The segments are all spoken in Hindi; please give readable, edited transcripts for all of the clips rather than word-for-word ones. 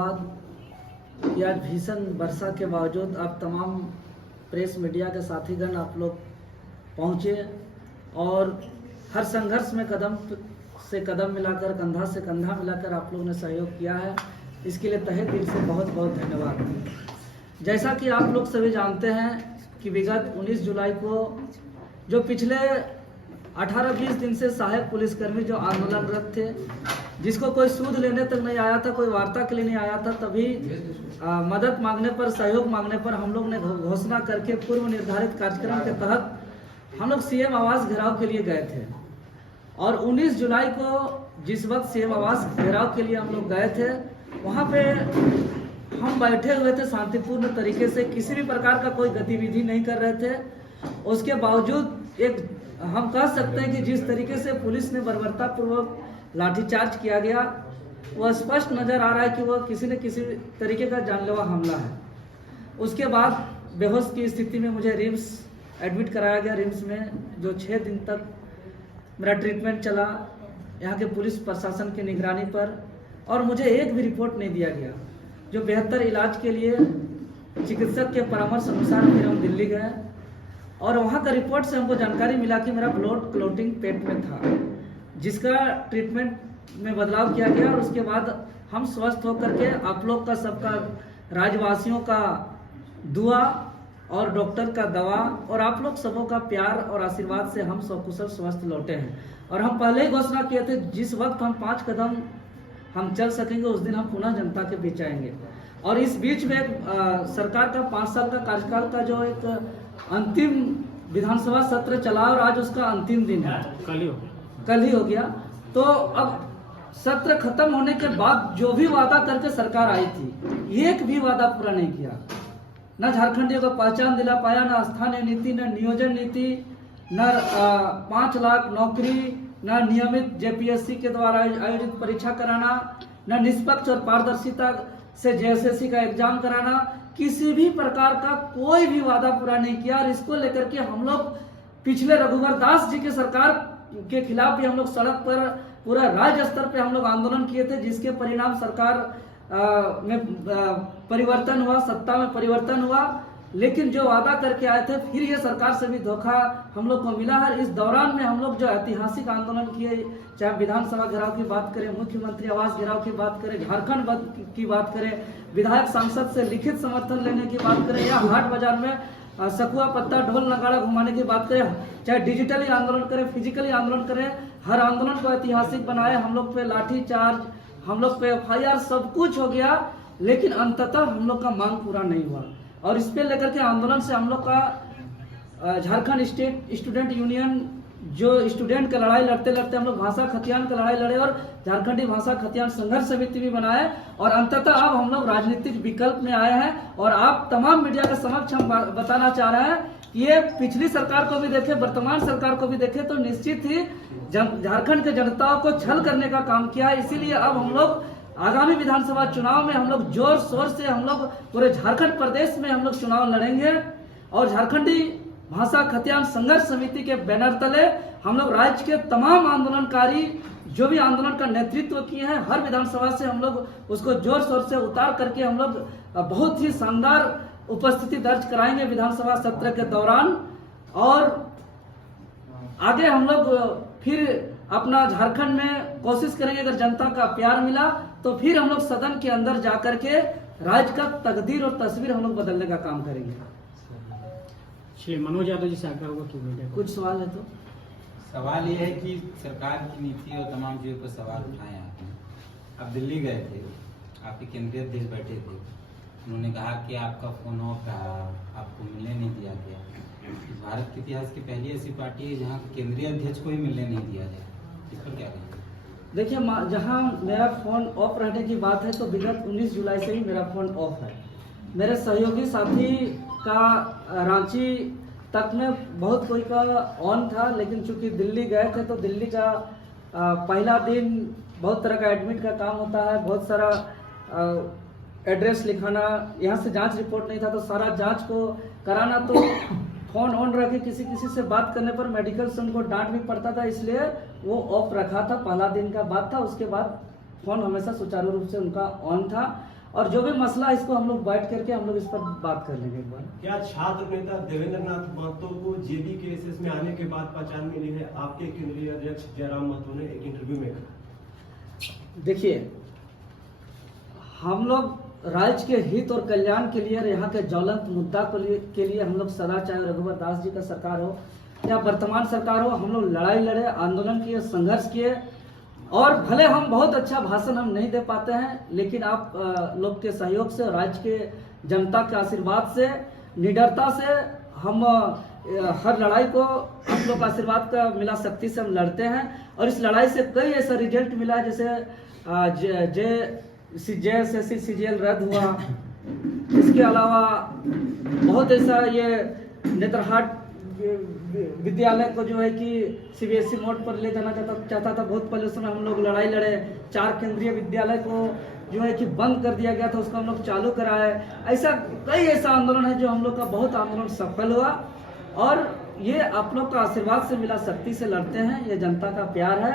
धन्यवाद कि आज भीषण वर्षा के बावजूद आप तमाम प्रेस मीडिया के साथीगण आप लोग पहुँचे और हर संघर्ष में कदम से कदम मिलाकर, कंधा से कंधा मिलाकर आप लोगों ने सहयोग किया है। इसके लिए तहे दिल से बहुत बहुत धन्यवाद। जैसा कि आप लोग सभी जानते हैं कि विगत 19 जुलाई को जो पिछले 18-20 दिन से सहायक पुलिसकर्मी जो आंदोलनरत थे, जिसको कोई सूद लेने तक नहीं आया था, कोई वार्ता के लिए नहीं आया था, तभी मदद मांगने पर, सहयोग मांगने पर हम लोग ने घोषणा करके पूर्व निर्धारित कार्यक्रम के तहत हम लोग सीएम आवास घेराव के लिए गए थे। और 19 जुलाई को जिस वक्त सीएम आवास घेराव के लिए हम लोग गए थे, वहाँ पे हम बैठे हुए थे शांतिपूर्ण तरीके से, किसी भी प्रकार का कोई गतिविधि नहीं कर रहे थे। उसके बावजूद एक हम कह सकते हैं कि जिस तरीके से पुलिस ने बर्बरतापूर्वक लाठीचार्ज किया गया, वह स्पष्ट नजर आ रहा है कि वह किसी न किसी तरीके का जानलेवा हमला है। उसके बाद बेहोश की स्थिति में मुझे रिम्स एडमिट कराया गया। रिम्स में जो 6 दिन तक मेरा ट्रीटमेंट चला यहाँ के पुलिस प्रशासन की निगरानी पर, और मुझे एक भी रिपोर्ट नहीं दिया गया। जो बेहतर इलाज के लिए चिकित्सक के परामर्श अनुसार फिर हम दिल्ली गए और वहाँ का रिपोर्ट से हमको जानकारी मिला कि मेरा ब्लड क्लॉटिंग पेट में था, जिसका ट्रीटमेंट में बदलाव किया गया। और उसके बाद हम स्वस्थ होकर के आप लोग का, सबका, राज्यवासियों का दुआ और डॉक्टर का दवा और आप लोग सबों का प्यार और आशीर्वाद से हम सकुशल स्वस्थ लौटे हैं। और हम पहले ही घोषणा किए थे, जिस वक्त हम 5 कदम हम चल सकेंगे उस दिन हम पुनः जनता के बीच आएंगे। और इस बीच में सरकार का 5 साल का कार्यकाल का जो एक अंतिम विधानसभा सत्र चला और आज उसका अंतिम दिन है, कल ही हो गया। तो अब सत्र खत्म होने के बाद जो भी वादा करके सरकार आई थी, एक भी वादा पूरा नहीं किया। न झारखंडियों को पहचान दिला पाया, न स्थानीय नीति, न नियोजन नीति, न 5 लाख नौकरी, न नियमित जेपीएससी के द्वारा आयोजित परीक्षा कराना, न निष्पक्ष और पारदर्शिता से जेएसएससी का एग्जाम कराना, किसी भी प्रकार का कोई भी वादा पूरा नहीं किया। और इसको लेकर के हम लोग पिछले रघुवर दास जी की सरकार के खिलाफ भी हम लोग सड़क पर पूरा राज्य स्तर पे हम लोग आंदोलन किए थे, जिसके परिणाम सरकार में परिवर्तन हुआ, सत्ता में परिवर्तन हुआ। लेकिन जो वादा करके आए थे, फिर ये सरकार से भी धोखा हम लोग को मिला है। इस दौरान में हम लोग जो ऐतिहासिक आंदोलन किए, चाहे विधानसभा घेराव की बात करें, मुख्यमंत्री आवास घेराव की बात करें, झारखंड बंद की बात करें, विधायक सांसद से लिखित समर्थन लेने की बात करें, या हाट बाजार में सखुआ पत्ता ढोल नगाड़ा घुमाने की बात करें, चाहे डिजिटली आंदोलन करें, फिजिकली आंदोलन करें, हर आंदोलन को ऐतिहासिक बनाए। हम लोग पे लाठी चार्ज, हम लोग पे FIR, सब कुछ हो गया, लेकिन अंततः हम लोग का मांग पूरा नहीं हुआ। और इस पे लेकर के आंदोलन से हम लोग का झारखंड स्टेट स्टूडेंट यूनियन, जो स्टूडेंट का लड़ाई लड़ते लड़ते हम लोग भाषा खतियान का लड़ाई लड़े और झारखंडी भाषा खतियान संघर्ष समिति भी बनाए, और अंततः अब हम लोग राजनीतिक विकल्प में आए हैं। और आप तमाम मीडिया के समक्ष हम बताना चाह रहे हैं कि ये पिछली सरकार को भी देखे, वर्तमान सरकार को भी देखे, तो निश्चित ही झारखंड के जनताओं को छल करने का काम किया है। इसीलिए अब हम लोग आगामी विधानसभा चुनाव में हम लोग जोर शोर से हम लोग पूरे झारखंड प्रदेश में हम लोग चुनाव लड़ेंगे। और झारखंडी भाषा खतियान संघर्ष समिति के बैनर तले हम लोग राज्य के तमाम आंदोलनकारी जो भी आंदोलन का नेतृत्व किए हैं, हर विधानसभा से हम लोग उसको जोर शोर से उतार करके हम लोग बहुत ही शानदार उपस्थिति दर्ज कराएंगे विधानसभा सत्र के दौरान। और आगे हम लोग फिर अपना झारखंड में कोशिश करेंगे, अगर जनता का प्यार मिला तो फिर हम लोग सदन के अंदर जाकर के राज्य का तकदीर और तस्वीर हम लोग बदलने का काम करेंगे। मनोज यादव जी से आग्रह होगा कि कुछ सवाल है तो? सवाल ये है कि सरकार की नीति और तमाम चीजों पर सवाल उठाए आपने। आप दिल्ली गए थे, आपके केंद्रीय अध्यक्ष बैठे थे, उन्होंने कहा कि आपका फोन ऑफ रहा, आपको मिलने नहीं दिया गया। भारत के इतिहास की पहली ऐसी पार्टी है जहाँ केंद्रीय अध्यक्ष को ही मिलने नहीं दिया जाए, इस पर क्या कहेंगे? देखिए, जहाँ मेरा फोन ऑफ रहने की बात है तो विगत 19 जुलाई से ही मेरा फोन ऑफ है। मेरे सहयोगी साथी का रांची तक में बहुत कोई का ऑन था, लेकिन चूंकि दिल्ली गए थे तो दिल्ली का पहला दिन बहुत तरह का एडमिट का काम होता है, बहुत सारा एड्रेस लिखाना, यहाँ से जांच रिपोर्ट नहीं था तो सारा जांच को कराना, तो फोन ऑन रखे किसी से बात करने पर मेडिकल से उनको डांट भी पड़ता था, इसलिए वो ऑफ रखा था। पहला दिन का बात था, उसके बाद फोन हमेशा सुचारू रूप से उनका ऑन था। और जो भी मसला है इसको हम लोग बैठ करके हम लोग इस पर बात कर लेंगे एक बार। क्या छात्र नेता देवेंद्र नाथ महतो को जेबी केसेस में आने के बाद पहचान मिली है? आपके केंद्रीय अध्यक्ष जयराम महतो ने एक इंटरव्यू में कहा। देखिए, हम लोग राज्य के हित और कल्याण के लिए और यहाँ के ज्वलंत मुद्दा के लिए हम लोग सदा, चाहे रघुवर दास जी का सरकार हो या वर्तमान सरकार हो, हम लोग लड़ाई लड़े, आंदोलन किए, संघर्ष किए। और भले हम बहुत अच्छा भाषण हम नहीं दे पाते हैं, लेकिन आप लोग के सहयोग से, राज्य के जनता के आशीर्वाद से, निडरता से हम हर लड़ाई को आप लोग का आशीर्वाद का मिला, शक्ति से हम लड़ते हैं। और इस लड़ाई से कई ऐसा रिजल्ट मिला है, जैसे JSSC CGL रद्द हुआ। इसके अलावा बहुत ऐसा, ये नेत्रहाट विद्यालय को जो है कि CBSE मोड पर ले जाना चाहता था। बहुत पहले उसमें हम लोग लड़ाई लड़े। 4 केंद्रीय विद्यालय को जो है कि बंद कर दिया गया था, उसको हम लोग चालू कराए। ऐसा कई ऐसा आंदोलन है जो हम लोग का बहुत आंदोलन सफल हुआ। और ये आप लोग का आशीर्वाद से मिला, शक्ति से लड़ते हैं, ये जनता का प्यार है।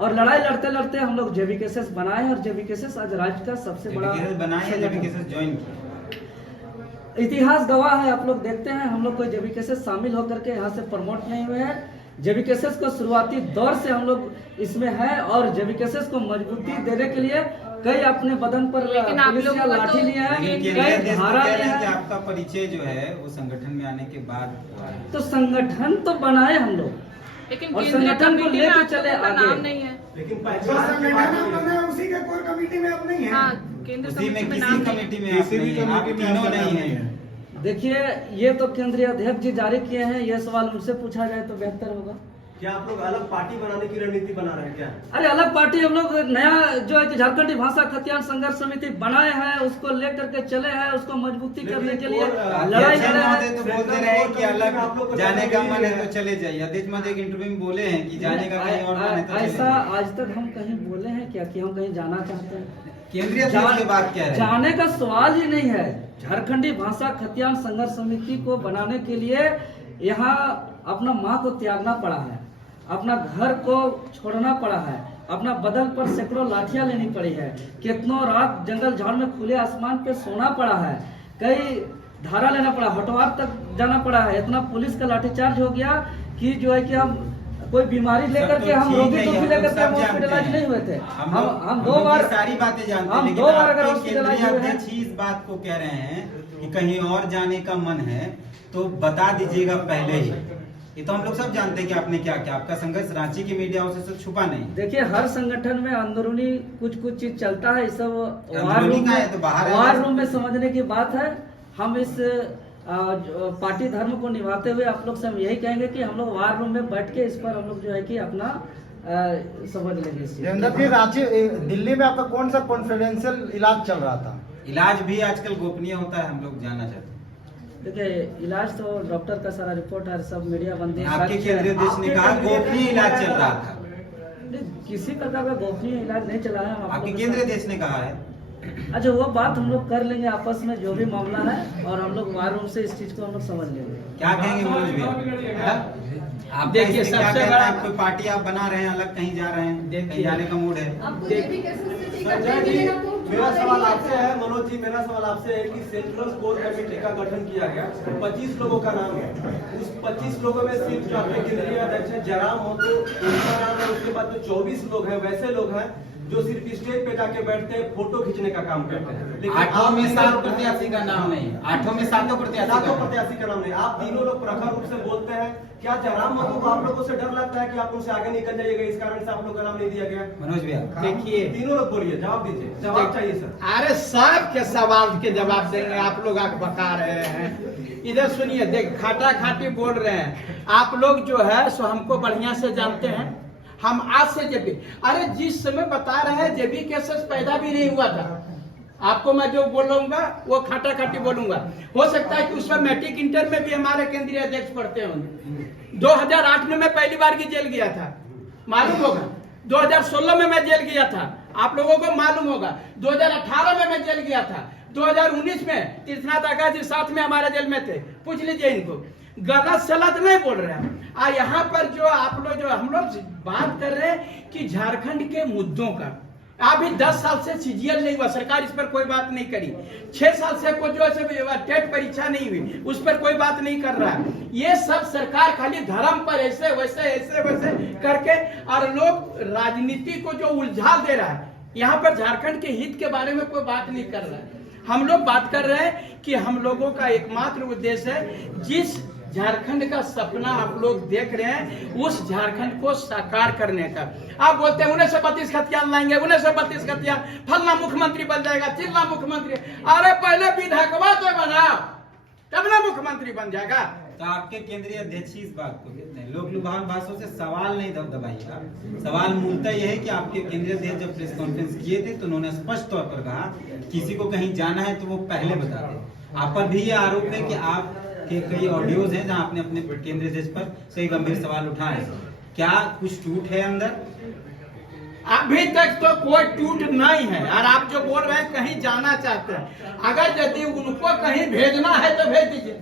और लड़ाई लड़ते लड़ते हम लोग JB केसेस बनाए और JB केसेस आज राज्य का सबसे बड़ा बनाए, JB केसेस ज्वाइन किया। इतिहास गवाह है, आप लोग देखते हैं। हम लोग कोई JB केसेस शामिल होकर के यहाँ से प्रमोट नहीं हुए हैं। JB केसेस को शुरुआती दौर से हम लोग इसमें हैं और JB केसेस को मजबूती देने के लिए कई अपने बदन पर पुलिस या लाठी लिए हैं, कई धारा लिए हैं। आपका परिचय जो है वो संगठन में आने के बाद हुआ है। तो संगठन तो बनाए हम लोग, लेकिन और संगठन को लेकर चले आगे। नाम नहीं है, लेकिन उसी के कोर कमेटी में अब नहीं है। हाँ, केंद्र उसी में कमेटी में किसी नाम नहीं है। कमेटी में आप नहीं हैं, आप तीनों नहीं हैं। देखिए, ये तो केंद्रीय अध्यक्ष जी जारी किए हैं, ये सवाल उनसे पूछा जाए तो बेहतर होगा। क्या आप लोग अलग पार्टी बनाने की रणनीति बना रहे हैं क्या? अरे अलग पार्टी हम लोग नया जो है कि झारखंडी भाषा खतियान संघर्ष समिति बनाए हैं, उसको लेकर के चले हैं, उसको मजबूती करने के लिए लड़ाई लड़ रहे हैं। तो बोलते रहे कि अलग जाने का मन है तो चले जाइए। अध्यक्ष महोदय एक इंटरव्यू में बोले हैं कि जाने का कहीं और मन है तो ऐसा आज तक हम कहीं बोले हैं क्या कि हम कहीं जाना चाहते हैं? केंद्रीय अध्यक्ष की बात क्या है? जाने का सवाल ही नहीं है। झारखंडी भाषा खतियान संघर्ष समिति को बनाने के लिए यहाँ अपना माँ को त्यागना पड़ा है, अपना घर को छोड़ना पड़ा है, अपना बदन पर सैकड़ों लाठियां लेनी पड़ी है, कितनों रात जंगल झाड़ में खुले आसमान पे सोना पड़ा है, कई धारा लेना पड़ा, हटवार तक जाना पड़ा है। इतना पुलिस का लाठीचार्ज हो गया कि जो है कि हम कोई बीमारी लेकर के, हम रोगी दुखी लेकर के हम हॉस्पिटलाइज नहीं हुए थे। हम 2 बार सारी बातें जानते हैं, हम लेकिन 2 बार अगर आपके हॉस्पिटलाइज केंद्रीय हुए हैं। अध्यक्ष ही इस बात को कह रहे हैं कि कहीं और जाने का मन है तो बता दीजिएगा पहले ही। ये तो हम लोग सब जानते हैं कि आपने क्या किया। आपका संघर्ष रांची के मीडिया हाउस से छुपा नहीं। देखिए, हर संगठन में अंदरूनी कुछ चीज चलता है, ये सब अंदरूनी का है तो बाहर है। वार रूम में समझने की बात है। हम इस पार्टी धर्म को निभाते हुए आप लोग से हम यही कहेंगे कि हम लोग वार रूम में बैठ के इस पर हम लोग जो है कि अपना समझ लेंगे। फिर रांची दिल्ली में आपका कौन सा कॉन्फिडेंशियल इलाज चल रहा था? इलाज भी आजकल गोपनीय होता है, हम लोग जानना चाहते हैं। देखिए, इलाज तो डॉक्टर का सारा रिपोर्ट है, सब मीडिया बंदी। आपके केंद्रीय अध्यक्ष ने कहा गोपनीय इलाज चल रहा था। किसी प्रकार का गोपनीय इलाज नहीं चला है। आपके केंद्रीय अध्यक्ष ने कहा है। अच्छा, वो बात हम लोग कर लेंगे आपस में, जो भी मामला है, और हम लोग वार रूम से इस चीज को हम लोग समझ लेंगे। क्या कहेंगे मनोज भैया? आप देखिए, क्या सबसे कहना बड़ा है? कोई पार्टी आप बना रहे हैं, अलग कहीं जा रहे हैं, कहीं जाने का मूड है? संजय जी, मेरा सवाल आपसे है, मनोज जी, मेरा सवाल आपसे है कि सेंट्रल कोर कमेटी का गठन किया गया, 25 लोगों का नाम है। उस 25 लोगों में सिर्फ जो आपके केंद्रीय अध्यक्ष है जयराम महतो, उनका नाम है। उसके बाद जो 24 लोग हैं, वैसे लोग हैं जो सिर्फ स्टेज पे जाके बैठते हैं, फोटो खींचने का काम करते हैं। लेकिन 8 में 7 प्रत्याशी का नाम नहीं, 8 में 7 प्रत्याशी का नाम नहीं। आप तीनों लोग प्रखर रूप से बोलते हैं। क्या जयराम महतो को आप लोगों से डर लगता है कि आप उनसे आगे निकल जाइएगा, इस कारण से आप लोग का नाम नहीं दिया गया? मनोज भैया देखिए, तीनों लोग बोलिए, जवाब दीजिए, जवाब चाहिए सर। अरे सब के सवाल के जवाब देंगे, आप लोग आके बता रहे हैं। इधर सुनिए, देख खाटा खाटी बोल रहे हैं आप लोग जो है सो हमको बढ़िया से जानते हैं। हम आज से जेबी, अरे जिस समय बता रहे हैं जेबी केसेस पैदा भी नहीं हुआ था। आपको मैं जो बोलूंगा वो खाटा खाटी बोलूंगा। हो सकता है कि उसमें मैट्रिक इंटर में भी हमारे केंद्रीय अध्यक्ष पढ़ते होंगे। 2008 में मैं पहली बार की जेल गया था, मालूम होगा। 2016 में मैं जेल गया था, आप लोगों को मालूम होगा। 2018 में मैं जेल गया था। 2019 में तीर्थनाथ आकाश जी साथ में हमारे जेल में थे, पूछ लीजिए इनको। गलत सलत नहीं बोल रहे हैं। यहाँ पर जो आप लोग जो हम लोग बात कर रहे हैं कि झारखंड के मुद्दों का, अभी 10 साल से सीजीएल नहीं हुआ, सरकार इस पर कोई बात नहीं करी। 6 साल से को जो है टेट परीक्षा नहीं हुई, उस पर कोई बात नहीं कर रहा है। ये सब सरकार खाली धर्म पर ऐसे वैसे करके और लोग राजनीति को जो उलझा दे रहा है। यहाँ पर झारखंड के हित के बारे में कोई बात नहीं कर रहा है। हम लोग बात कर रहे हैं कि हम लोगों का एकमात्र उद्देश्य है, जिस झारखंड का सपना आप लोग देख रहे हैं, उस झारखंड को साकार करने का। आप बोलते हैं 1932 खतियान लाएंगे, 1932 खतियान, फलना मुख्यमंत्री बन जाएगा, चिल्ला मुख्यमंत्री। अरे पहले विधायकवा तो बनाओ, तब ना मुख्यमंत्री बन जाएगा। तो आपके केंद्रीय अध्यक्ष इस बात को कहते हैं, लोग लुभावन भाषण से सवाल नहीं दबाइएगा। सवाल मूलतः यह है कि आपके केंद्रीय अध्यक्ष जब प्रेस कॉन्फ्रेंस किए थे तो उन्होंने स्पष्ट तौर पर कहा, किसी को कहीं जाना है तो वो पहले बता दें। आप पर भी ये आरोप है कि आप के कई ऑडियोज हैं जहां आपने अपने केंद्रीय अध्यक्ष पर कई गंभीर सवाल उठाए हैं। क्या कुछ टूट है अंदर? अभी तक तो कोई टूट नहीं है। और आप जो बोल रहे हैं कहीं जाना चाहते हैं, अगर यदि उनको कहीं भेजना है तो भेज दीजिए,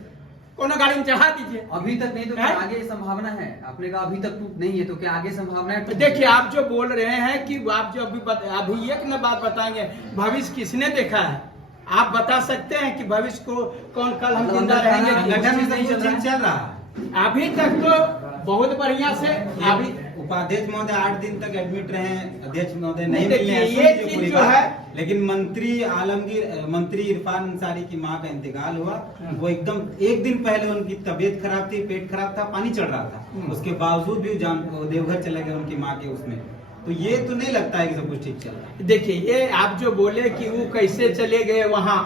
कोनो गाड़ी में चढ़ा दीजिए। अभी तक नहीं तो क्या आगे संभावना है? आपने कहा अभी तक टूट नहीं है, तो क्या आगे संभावना है? देखिए, आप जो बोल रहे हैं कि आप जो अभी एक न बात बताएंगे, भविष्य किसने देखा है? आप बता सकते हैं कि भविष्य को कौन कल हम जिंदा रहेंगे? संगठन में सब कुछ ठीक चल रहा है अभी तक तो बहुत बढ़िया से। अभी उपाध्यक्ष महोदय 8 दिन तक एडमिट रहे, अध्यक्ष महोदय नहीं देखिए, मिले, ये चीज जो है, लेकिन मंत्री इरफान अंसारी की मां का इंतकाल हुआ। वो एकदम एक दिन पहले उनकी तबीयत खराब थी, पेट खराब था, पानी चढ़ रहा था, उसके बावजूद भी देवघर चले गए उनकी मां के उसमें। तो ये तो नहीं लगता है कि सब कुछ ठीक चल रहा है। देखिए, ये आप जो बोले कि वो कैसे चले गए वहां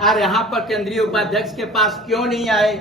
और यहाँ पर केंद्रीय उपाध्यक्ष के पास क्यों नहीं आए,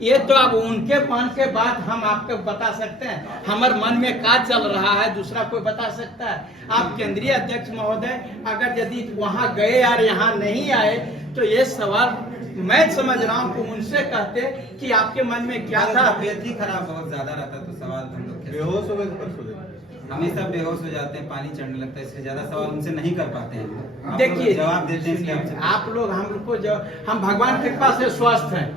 ये तो अब उनके मन के बाद हम आपको बता सकते हैं। हमारे मन में क्या चल रहा है दूसरा कोई बता सकता है? आप केंद्रीय अध्यक्ष महोदय अगर यदि वहां गए और यहाँ नहीं आए तो ये सवाल मैं समझ रहा हूँ कि उनसे कहते कि आपके मन में क्या था। तबीयत ही खराब बहुत ज्यादा रहता तो सवाल हम लोग बेहोश हो गए, हमेशा बेहोश हो जाते हैं, पानी चढ़ने लगता है, इससे ज्यादा सवाल उनसे नहीं कर पाते हैं। देखिए, जवाब देते हैं इसलिए हमसे। आप लोग हमको जो हम भगवान की कृपा से स्वस्थ हैं,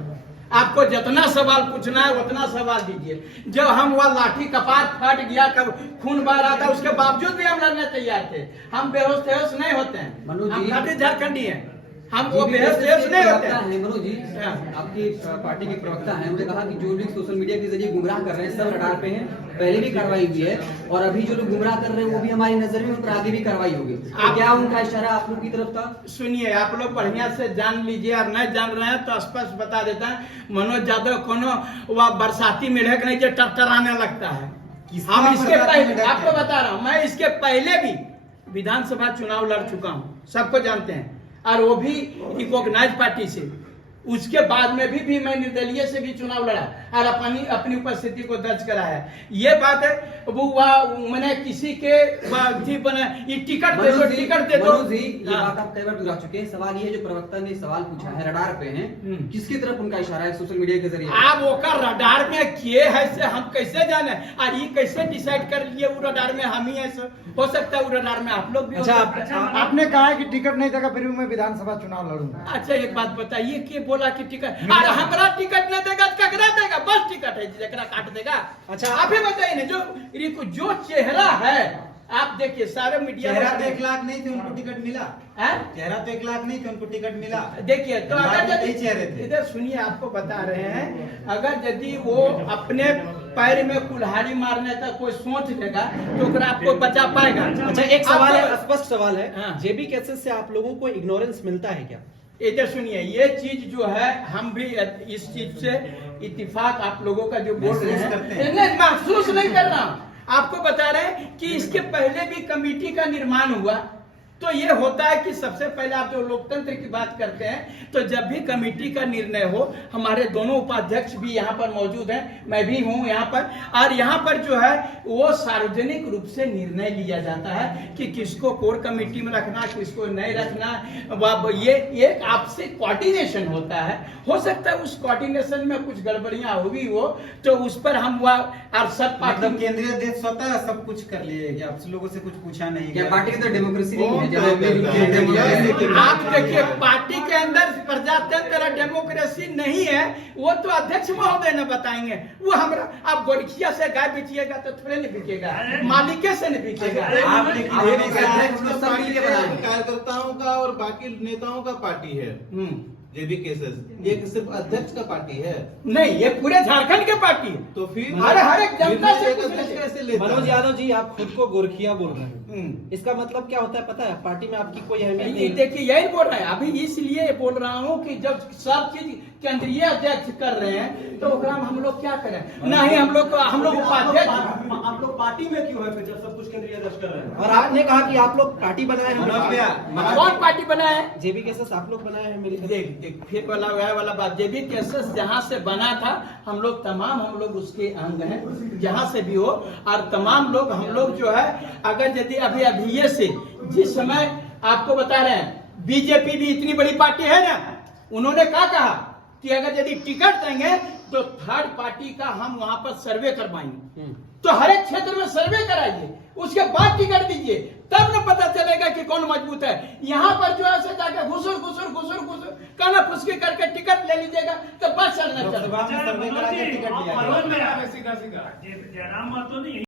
आपको जितना सवाल पूछना है उतना सवाल दीजिए। जब हम वह लाठी कपाट फट गया, कब खून बह रहा था, उसके बावजूद भी हम लड़ने तैयार थे। हम बेहोश नहीं होते हैं, मनोज हम जी, खाटी झारखंडी हैं, हम वो बेहोश नहीं होते हैं। मनोज जी, आपकी पार्टी के प्रवक्ता हैं, उन्होंने कहा कि जो लोग सोशल मीडिया के जरिए गुमराह कर रहे हैं सब रडार पे हैं, पहले भी कार्रवाई हुई है और अभी जो लोग गुमराह कर रहे हैं वो भी हमारी नजर में, उन पर आगे भी कार्रवाई होगी। तो क्या उनका इशारा आप लोग की तरफ था? सुनिए, आप लोग बढ़िया से जान लीजिए, और नहीं जान रहे हैं तो स्पष्ट बता देता है, मनोज यादव कोनो वह बरसाती मेढक नहीं जो टरटराने लगता है। हम इसके पहले आपको बता रहा हूँ, मैं इसके पहले भी विधानसभा चुनाव लड़ चुका हूँ, सबको जानते हैं, और वो भी रिकॉग्नाइज पार्टी से। उसके बाद में भी मैं निर्दलीय से भी चुनाव लड़ा और अपनी उपस्थिति को दर्ज कराया। ये बात है, वो मैंने किसी के ये टिकट दे दो, टिकट दे दो। मनोज जी, ये बात आप कई बार दोहरा चुके हैं। सवाल ये है, जो प्रवक्ता ने सवाल पूछा है, रडार पे हैं, किसकी तरफ उनका इशारा है सोशल मीडिया के जरिए? आप वो का रडार में किए है से हम कैसे जाने, और ये कैसे डिसाइड कर लिए वो रडार में हम ही है? हो सकता है वो रडार में आप लोग भी। अच्छा, आपने कहा है कि टिकट नहीं देगा फिर भी मैं विधानसभा चुनाव लड़ूंगा। अच्छा, एक बात बताइए कि बोला कि टिकट, अरे हमारा टिकट नहीं देगा तो ककरा देगा? बस टिकट है जकरा काट देगा। अच्छा, आप ही बताइए ना, जो चेहरा है, आप देखिए सारे मीडिया। चेहरा तो 1 लाख नहीं थे, उनको टिकट मिला है? चेहरा तो 1 लाख नहीं थे, उनको टिकट मिला। देखिए, तो अगर यदि चेहरे थे, इधर सुनिए, आपको बता रहे हैं, अगर यदि वो अपने पैर में कुल्हाड़ी मारने का कोई सोच लेगा तो ओकरा आपको बचा पाएगा? अच्छा, एक सवाल है, आपको- स्पष्ट सवाल है, हाँ। जेबी केसेस से आप लोगों को इग्नोरेंस मिलता है क्या? इधर सुनिए, ये चीज जो है हम भी इस चीज से इत्तेफाक आप लोगों का जो बोल रहे महसूस करते हैं। नहीं, महसूस नहीं कर रहा हूं, आपको बता रहे हैं कि इसके पहले भी कमेटी का निर्माण हुआ। तो ये होता है कि सबसे पहले आप जो लोकतंत्र की बात करते हैं, तो जब भी कमेटी का निर्णय हो, हमारे दोनों उपाध्यक्ष भी यहाँ पर मौजूद हैं, मैं भी हूँ यहाँ पर, और यहाँ पर जो है वो सार्वजनिक रूप से निर्णय लिया जाता है कि किसको कोर कमेटी में रखना, किसको नहीं रखना। ये एक आपसे कोऑर्डिनेशन होता है। हो सकता है उस कोऑर्डिनेशन में कुछ गड़बड़ियां होगी हो, तो उस पर हम और सब मतलब केंद्रीय अध्यक्ष स्वतः सब कुछ कर लिए कि आप लोगों से कुछ पूछा नहीं क्या गया? पार्टी के अंदर डेमोक्रेसी नहीं है? आप देखिए पार्टी के अंदर प्रजातंत्र डेमोक्रेसी नहीं है, वो तो अध्यक्ष महोदय ने बताएंगे। वो हमरा आप गोरखिया से गाय बेचिएगा तो थोड़े नहीं बिकेगा, मालिके से नहीं बिकेगा। आपने कार्यकर्ताओं का और बाकी नेताओं का पार्टी है जेबी केसेस, एक सिर्फ अध्यक्ष का पार्टी है नहीं, ये पूरे झारखंड के पार्टी है। तो फिर हर एक जनता से एक अध्यक्ष कैसे लेता है? मनोज यादव जी, आप खुद को गोरखिया बोल रहे हैं, इसका मतलब क्या होता है पता है? पार्टी में आपकी कोई अहमियत ये नहीं। देखिए यही बोल रहे हैं, अभी इसलिए बोल रहा हूँ कि जब सब चीज केंद्रीय अध्यक्ष कर रहे हैं तो ओकरा में हम लोग क्या करें? नहीं, हम लोग उपाध्यक्ष। आप लोग पार्टी में क्यों है फिर जब सब कुछ केंद्रीय अध्यक्ष कर रहे हैं? और आपने कहा कि आप लोग पार्टी बनाए हैं, कौन पार्टी बना है? जेबी केसेस आप लोग बनाए हैं मिलकर। देख फिर वाला बात, जेबी केसेस जहाँ से बना था हम लोग उसके अंग हैं, जहाँ से भी हो। और तमाम लोग हम लोग जो है, अगर यदि अभी ये से जिस समय आपको बता रहे हैं, बीजेपी भी इतनी बड़ी पार्टी है ना, उन्होंने क्या कहा कि अगर यदि टिकट देंगे तो थर्ड पार्टी का हम वहां पर सर्वे करवाएंगे। तो हर एक क्षेत्र में सर्वे कराइए, उसके बाद टिकट दीजिए, तब न पता चलेगा कि कौन मजबूत है। यहाँ पर जो है जाकर घुसुर काना फुसकी करके टिकट ले लीजिएगा तो बस चलना चल। सर्वे करा के टिकट लिया। जयराम तो नहीं